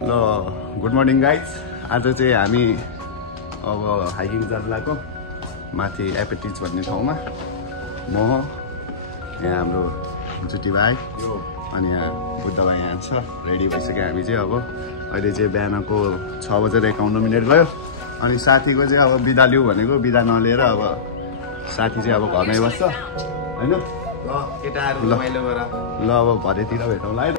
ल good morning guys. आज चाहिँ हामी अब हाइकिङ जान लागेको माथि एपेटिज भन्ने ठाउँमा। म यहाँ हाम्रो जुटी भाइ अनि यहाँ बुद्ध भाइ यहाँ छ, रेडी भइसक्यो। हामी चाहिँ अब अहिले चाहिँ बिहानको 6:51 गयो। अनि साथीको चाहिँ अब बिदा लिऊ भनेको, बिदा नलिएर अब साथी चाहिँ अब घरमै बस्छ होइन। ल अब भरेतिर भेटौँला है।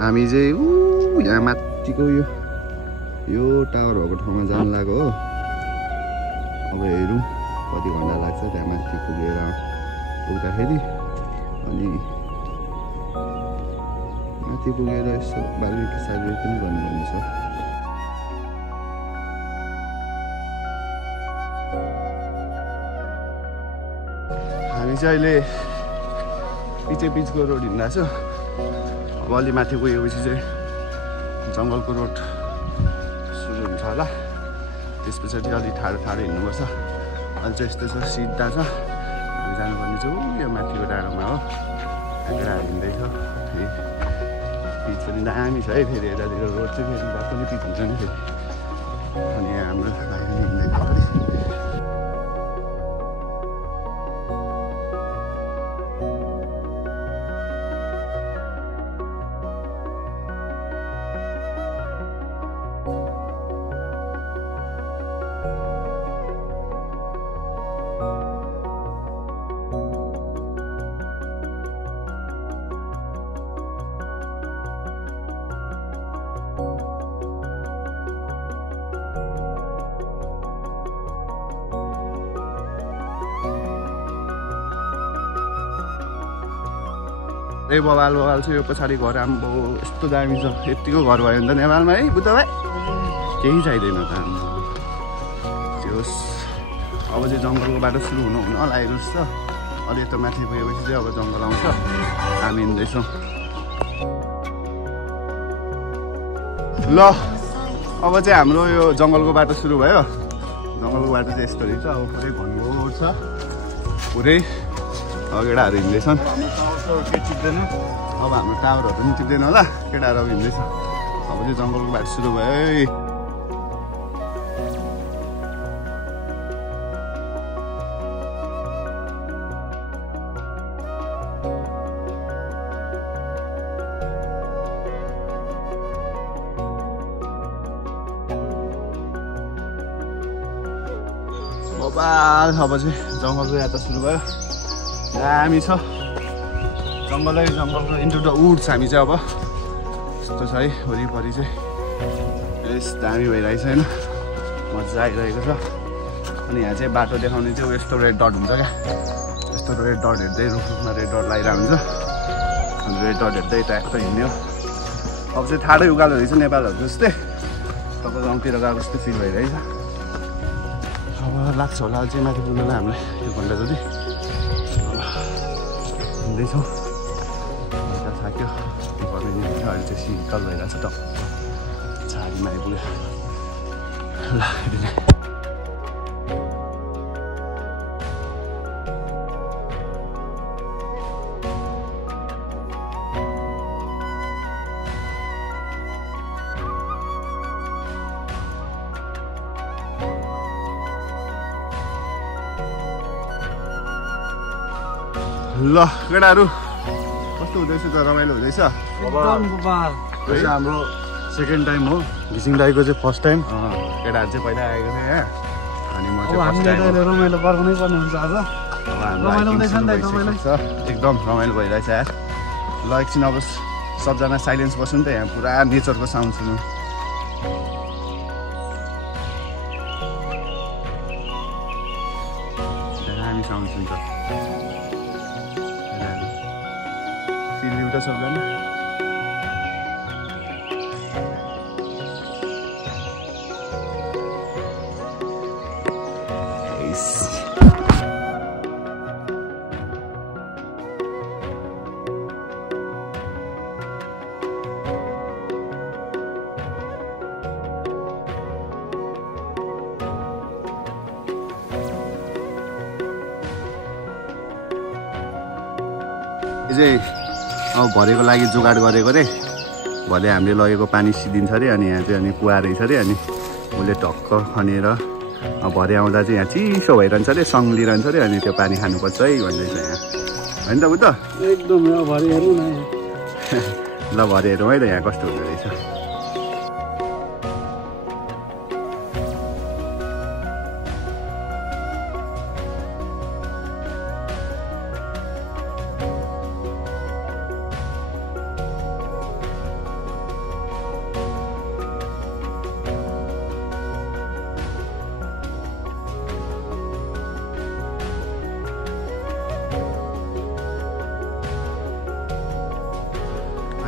हामी चाहिँ यहाँ माथिको यो टावर भएको ठाउँमा जानु लाग्यो हो। अब हेरौँ कति घन्टा लाग्छ त्यहाँ माथि पुग्दाखेरि। अनि माथि पुगेर यसो बागरी सागरी पनि गर्नुपर्ने छ। हामी चाहिँ अहिले पिचको रोड हिँड्दा छु। अब अलि माथि गएपछि चाहिँ जङ्गलको रोड सुरु हुन्छ होला। त्यस पछाडि अलि ठाडो हिँड्नुपर्छ। अहिले चाहिँ यस्तो छ, सिधा छ। हामी जानुपर्ने चाहिँ यो माथिको डाँडोमा हो। केटाहरू हिँड्दैछ। पिच पनि दामी छ है। फेरि यतातिर रोड चाहिँ फेरि बाटो पनि पिच हुन्छ नि फेरि। अनि यहाँ हाम्रो भाइ पनि हिँड्दैछ अगाडि। ए बबाल छ यो पछाडि घर। आम्बो यस्तो दामी छ। यतिको घर भयो भने त नेपालमा है बुद्ध भाइ केही चाहिँदैन त। होस् अब चाहिँ जङ्गलको बाटो सुरु हुन लागेको छ। अलि यता माथि पुगेपछि चाहिँ अब जङ्गल आउँछ। हामी हिँड्दैछौँ। ल अब चाहिँ हाम्रो यो जङ्गलको बाटो सुरु भयो। जङ्गलको बाटो चाहिँ यस्तो रहेछ। अब पुरै घनघोर छ। पुरै केटाहरू हिँड्दैछन्। अब हाम्रो टावरहरू पनि टिप्दैन होला। केटाहरू अब हिँड्दैछ। अब चाहिँ जङ्गलको बाटो सुरु भयो है। अब चाहिँ जङ्गलको यात्रा सुरु भयो। दामी छ जङ्गलको इन्टु द वुड्स। हामी चाहिँ अब यस्तो छ है वरिपरि चाहिँ यस दामी भइरहेछ होइन। मजा आइरहेको छ। अनि यहाँ चाहिँ बाटो देखाउने चाहिँ यस्तो रेड डट हुन्छ क्या। यस्तो रेड डट हेर्दै रुखमा रेड डट लगाइरहेको हुन्छ। अनि रेड डट हेर्दै ट्याक्क हिँड्यो। अब चाहिँ ठाडै उकालो रहेछ नेपालहरू जस्तै। तपाईँ गाउँतिर गएको जस्तो फिल भइरहेछ। अब लाग्छ होला चाहिँ माथि पुग्नुलाई हामीलाई 1 घन्टा जति। हिँड्दैछौँ। थाक्यो भनिदिन्छ। अहिले चाहिँ शीतल भइरहेको छ त। झाडीमा आइपुग्यो। ल ल केटाहरू कस्तो हुँदैछ त? रमाइलो हुँदैछ? हाम्रो सेकेन्ड टाइम हो। घिसिङ दाइको चाहिँ फर्स्ट टाइम। केटाहरू चाहिँ पहिला आएको थियो यहाँ। अनि म चाहिँ फर्स्ट टाइम रमाइलो पर्नै पर्ने हुन्छ आज। एकदम रमाइलो भइरहेछ यार। ल एकछिन अब सबजना साइलेन्स बस्नु नि त। यहाँ पुरा नेचरको साउन्ड सुन्नु। दामी साउन्ड सुन्छ। एउटा शब्द नि चाहिँ अब भरेको लागि जोगाड गरेको रे भरे हामीले लगेको पानी सिदिन्छ अरे अनि यहाँ चाहिँ अनि कुवा रहेछ अरे अनि उसले टक्क खनेर भरे आउँदा चाहिँ यहाँ चिसो भइरहन्छ अरे सङ्लिरहन्छ अरे अनि त्यो पानी खानुपर्छ है भन्दैछ यहाँ होइन त बुद्ध एकदम भरे हेर्नु न ल भरे हेरौँ है त यहाँ कस्तो हुँदो रहेछ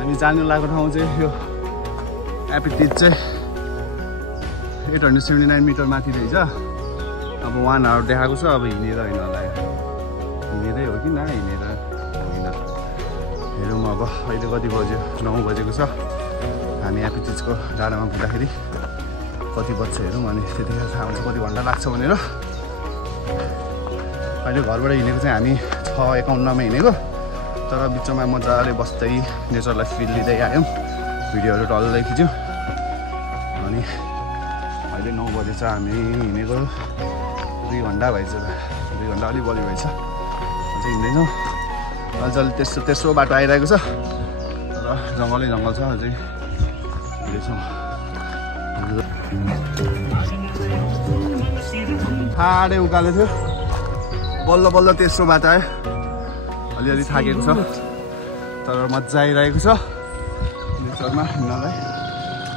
हामी जानु लागेको ठाउँ चाहिँ यो एपिटिज चाहिँ 879 मिटर माथि रहेछ अब 1 आवर देखाएको छ अब हिँडेर होइन होला हिँडेरै हो कि न हिँडेर होइन हेरौँ अब अहिले कति बज्यो 9 बजेको छ हामी एपिटिजको डाँडामा पुग्दाखेरि कति बज्छ हेरौँ अनि त्यतिखेर थाहा हुन्छ कति घन्टा लाग्छ भनेर अहिले घरबाट हिँडेको चाहिँ हामी 6:51 मा हिँडेको तर बिचमा मजाले बस्दै नेचरलाई फिल लिँदै आयौँ भिडियोहरू डल्लै खिच्यौँ अनि अहिले 9 बजे चाहिँ हामी हिँडेको 2 घन्टा भएछ 2 घन्टा अलिक बढी भएछ अझै हिँड्दैछौँ अझै तेस्रो बाटो आइरहेको छ तर जङ्गलै जङ्गल छ अझै हिँड्दैछौँ ठाडै उकालो थियो बल्ल बल्ल तेस्रो बाटो आयो अलिअलि थाकेको छ तर मजा आइरहेको छ नेचरमा हिँड्नलाई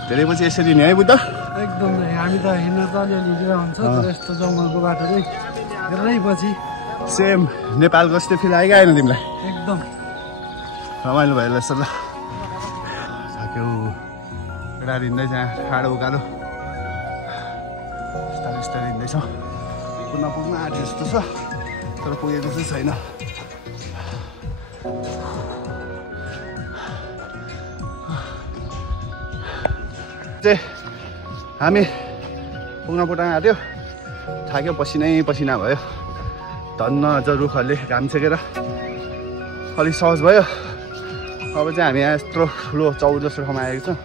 धेरै पछि यसरी हिँड्यो है बुद्ध एकदम हामी त हिँड्न त अलिअलि हिँडेर हुन्छ तर यस्तो जङ्गलको बाटो चाहिँ धेरै पछि सेम नेपालको जस्तो फिल आयो क्या आएन तिमीलाई एकदम रमाइलो भयो जस्तो ल थाक्यो केटाहरू हिँड्दैछ यहाँ ठाडो उकालो बिस्तारै बिस्तारै हिँड्दैछ पुग्न आँट्यो जस्तो छ तर पुगेको चाहिँ छैन हामी पुग्न पुटाङ आँट्यो थाक्यो पसिनै पसिना भयो धन्न अझ रुखहरूले घाम छेकेर अलिक सहज भयो अब चाहिँ हामी यहाँ यत्रो ठुलो चौर जस्तो ठाउँमा आएको छौँ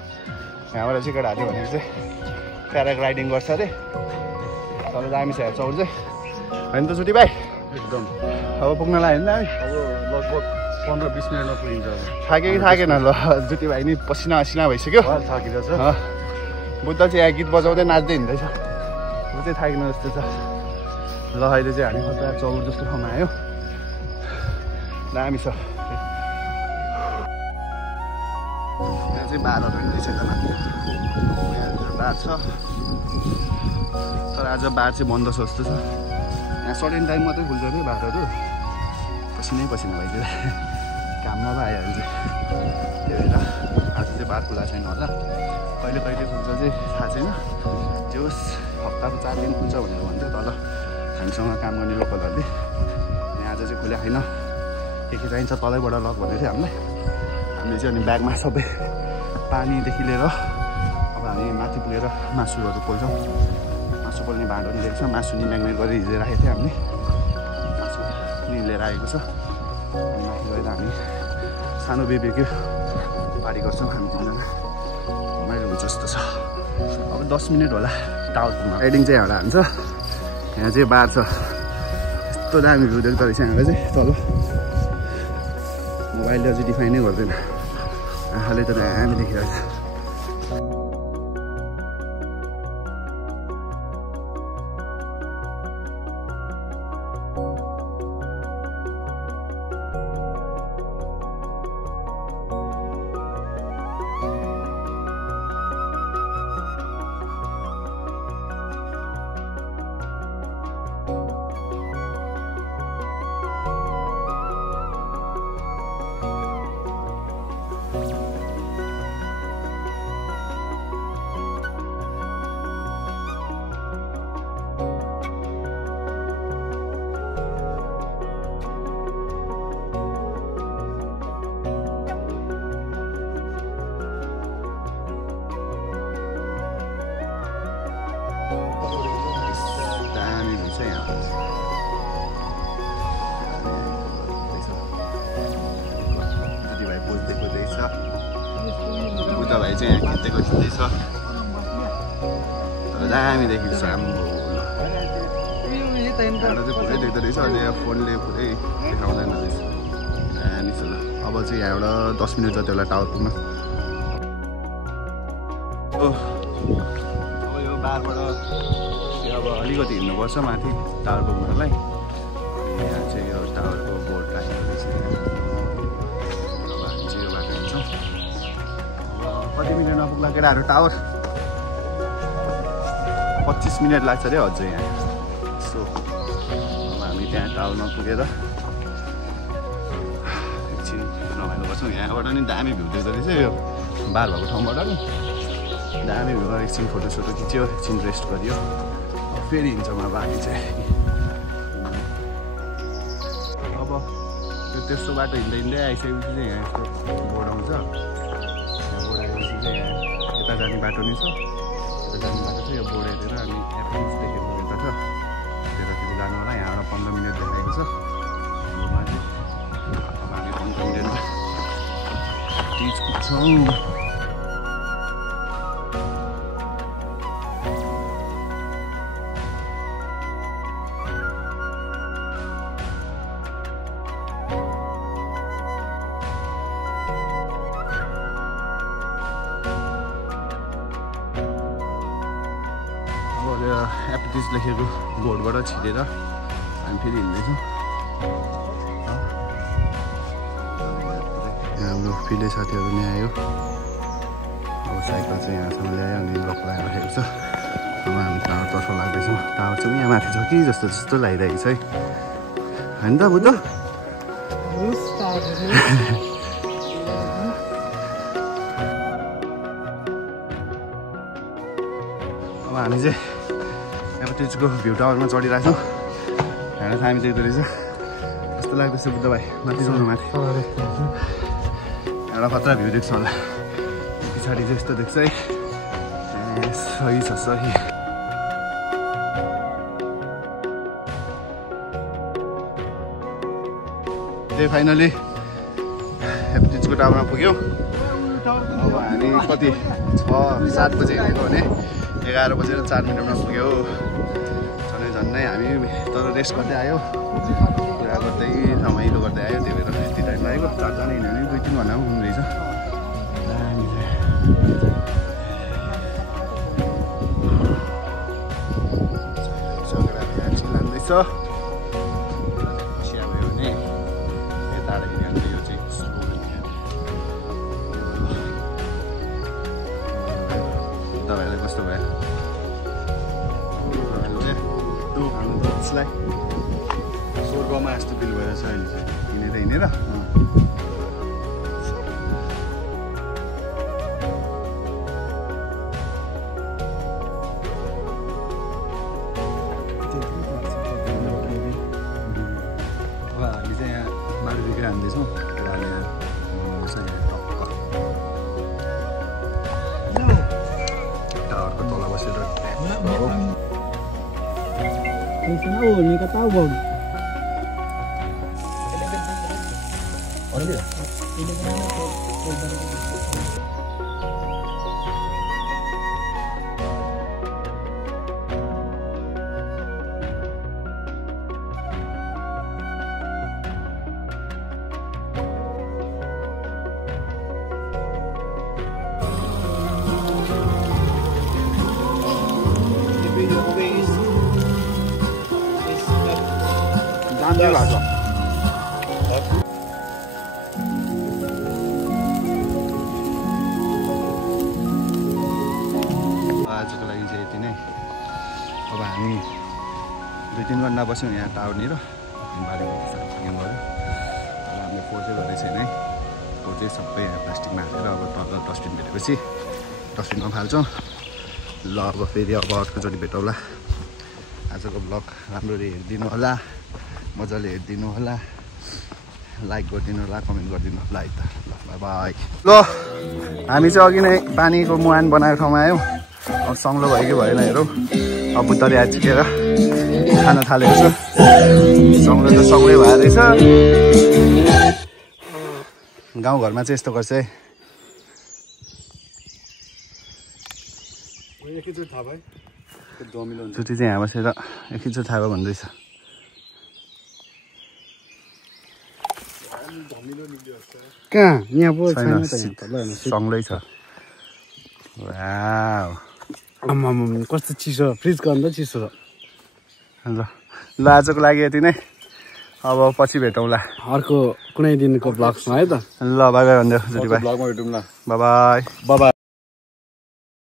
यहाँबाट चाहिँ केटाहरूले भनेको चाहिँ प्याराग्लाइडिङ गर्छ अरे तर दामी छ चौर चाहिँ होइन त जुटी भाइ एकदम अब पुग्नलाई होइन दामी अब लगभग 15-20 मिनटमा पुगिन्छ थाक्यो कि थाकेन ल जुटी भाइ नि पसिना असिना भइसक्यो थाकिरहेछ बुद्ध चाहिँ यहाँ गीत बजाउँदै नाच्दै हिँड्दैछ ऊ चाहिँ थाकिनु जस्तो छ ल अहिले चाहिँ हामी कता चौर जस्तो ठाउँमा आयो दामी छ यहाँ चाहिँ बारहरू हिँड्दैछ यहाँ बार छ तर आज बार चाहिँ बन्द छ जस्तो छ यहाँ सर्टेन टाइम मात्रै खुल्छ अरे बारहरू पसिनै पसिना भइदियो काममा पो आइहाल्छ त्यही भएर आज चाहिँ बार खुला छैन होला कहिले कहिले खुल्छ चाहिँ थाहा छैन जे होस् हप्ताको 4 दिन खुल्छ भनेर भन्थ्यो तल हामीसँग काम गर्ने लोकलहरूले यहाँ आज चाहिँ खुल्या छैन के चाहिन्छ तलैबाट लग भनेको थियो हामीलाई हामीले चाहिँ अनि ब्यागमा सबै पानीदेखि लिएर अब हामी माथि पुगेर मासुहरू पोल्छौँ मासु पोल्ने भाँडो नि लिएको छ मासु नि म्याग्नेट गरेर हिजो राखेको थियो हामीले मासु नि लिएर आएको छ अनि माथि गएर हामी सानो बेबीको पार्टी गर्छौँ हामी तिनजना रमाइलो हुन्छ जस्तो छ अब 10 मिनट होला टाउरमा राइडिङ चाहिँ एउटा हान्छ यहाँ चाहिँ बार छ यस्तो दामी भ्यू देख्दो रहेछ यहाँबाट चाहिँ तल मोबाइलले अझै डिफाइनै गर्दैन आँखाले त दामी देखिरहेको छ भाइ चाहिँ यहाँ खिच्दैछ तर दामी देखिन्छ राम्रो यहाँबाट चाहिँ पुरै देख्दो रहेछ अझै फोनले पुरै देखाउँदैन रहेछ दामी छ ल अब चाहिँ यहाँबाट 10 मिनट जति होला टावर पुग्न अब यो बारबाट अब अलिकति हिँड्नुपर्छ माथि टावर पुग्नलाई यहाँ चाहिँ यो टावरको बोर्ड राखेको रहेछ अब हामी चाहिँ यो बाटो हिँड्छौँ कति मिनट नपुग्ला केटाहरू टावर 25 मिनट लाग्छ अरे अझै यहाँ सो अब हामी त्यहाँ टावरमा पुगेर एकछिन रमाइलो गर्छौँ यहाँबाट नि दामी भ्यू देख्दो रहेछ यो बार भएको ठाउँबाट नि दामी भ्यू एकछिन फोटोसोटो खिच्यो एकछिन रेस्ट गरियो फेरि हिँड्छौँ अब हामी चाहिँ अब यो त्यस्तो बाटो हिँड्दै हिँड्दै आइसकेपछि चाहिँ यहाँ यस्तो बोर्ड आउँछ यहाँ बोर्ड आएपछि चाहिँ यहाँ यता जाने बाटो नै छ यता जाने बाटो छ यो बोर्ड हेरेर हामी एप्रिज देखेको यता छ त्यतातिर जानु होला यहाँबाट 15 मिनट देखाएको छ अब हामी 15 मिनटमा टिच पुग्छौँ एप्टिज लेखेको बोर्डबाट छिरेर हामी फेरि हिँड्दैछौँ हाम्रो फिले साथीहरू नै आयो अब साइकल चाहिँ यहाँसम्म ल्यायो अनि लक लगाएर राखेको छ अब हामी टावरतर्फ लाग्दैछौँ टावर चाहिँ यहाँ माथि छ कि जस्तो जस्तो लागिरहेको छ है होइन त बुद्ध अब हामी चाहिँ एप्टिजको भ्यू टावरमा चढिरहेको छौँ यहाँ चाहिँ हामी देख्दो रहेछ कस्तो लाग्दैछ बुद्ध भाइ माथि जाउँ न माथि एउटा खतरा भ्यू देख्छ होला पछाडि चाहिँ यस्तो देख्छ है सही छ सही त्यही फाइनली एप्टिजको टावरमा पुग्यौँ अब हामी कति 6-7 बजे हिँडेको भने 11 बजेर 4 मिनटमा पुग्यो झन्नै हामी तर रेस्ट गर्दै आयो कुरा गर्दै रमाइलो गर्दै आयो त्यही भएर यति टाइम लागेको 4 जना हिँड्यो भने 2-3 घन्टामा पुग्ने रहेछ लाग्दैछ खसिया भयो भने यताबाट हिँड्यो यो चाहिँ तपाईँहरूलाई कस्तो भयो स्वर्गमा यस्तो फिल भएर छ अहिले चाहिँ हिँडेर अब हामी चाहिँ यहाँ बाटो बिग्रेर हान्दैछौँ टावरको तल बसेर Ini kata bang. लाग्छ आजको लागि चाहिँ यति नै अब हामी 2-3 घन्टा बस्यौँ यहाँ टावरनिर बारीको पुग्यौँ भयो अब हामीले फोहोर चाहिँ गर्दै छैन है फोहोर चाहिँ सबै यहाँ प्लास्टिकमा हालेर अब तल डस्टबिन भेटेपछि डस्टबिनमा फाल्छौँ ल अब फेरि अब अर्कोचोटि भेटौँला आजको ब्लग राम्ररी हेरिदिनु होला मजाले हेरिदिनु होला लाइक गरिदिनु होला कमेन्ट गरिदिनु होला है त ल बाई बाई ल हामी चाहिँ अघि नै पानीको मुहान बनाएको ठाउँमा आयौँ अब सङ्लो भयो कि भएन हेरौँ अब बुद्धले आइपुगेर खान थालेको छु सङ्लो त सङ्लै भएर रहेछ गाउँघरमा चाहिँ यस्तो गर्छ है एकैचोटि थाहा भयो डमिलो जुटी चाहिँ यहाँ बसेर एकैचोटि थाहा भयो भन्दैछ कहाँ यहाँ पो छैन सँगै छ वाउ आम्माम कस्तो चिसो फ्रिजको अन्त चिसो छ ल आजको लागि यति नै अब पछि भेटौँला अर्को कुनै दिनको ब्लग्समा है त ल बाई बाई भन्दै जुटी बाई ब्लगमा भेटौँ ल बाई बाई बाई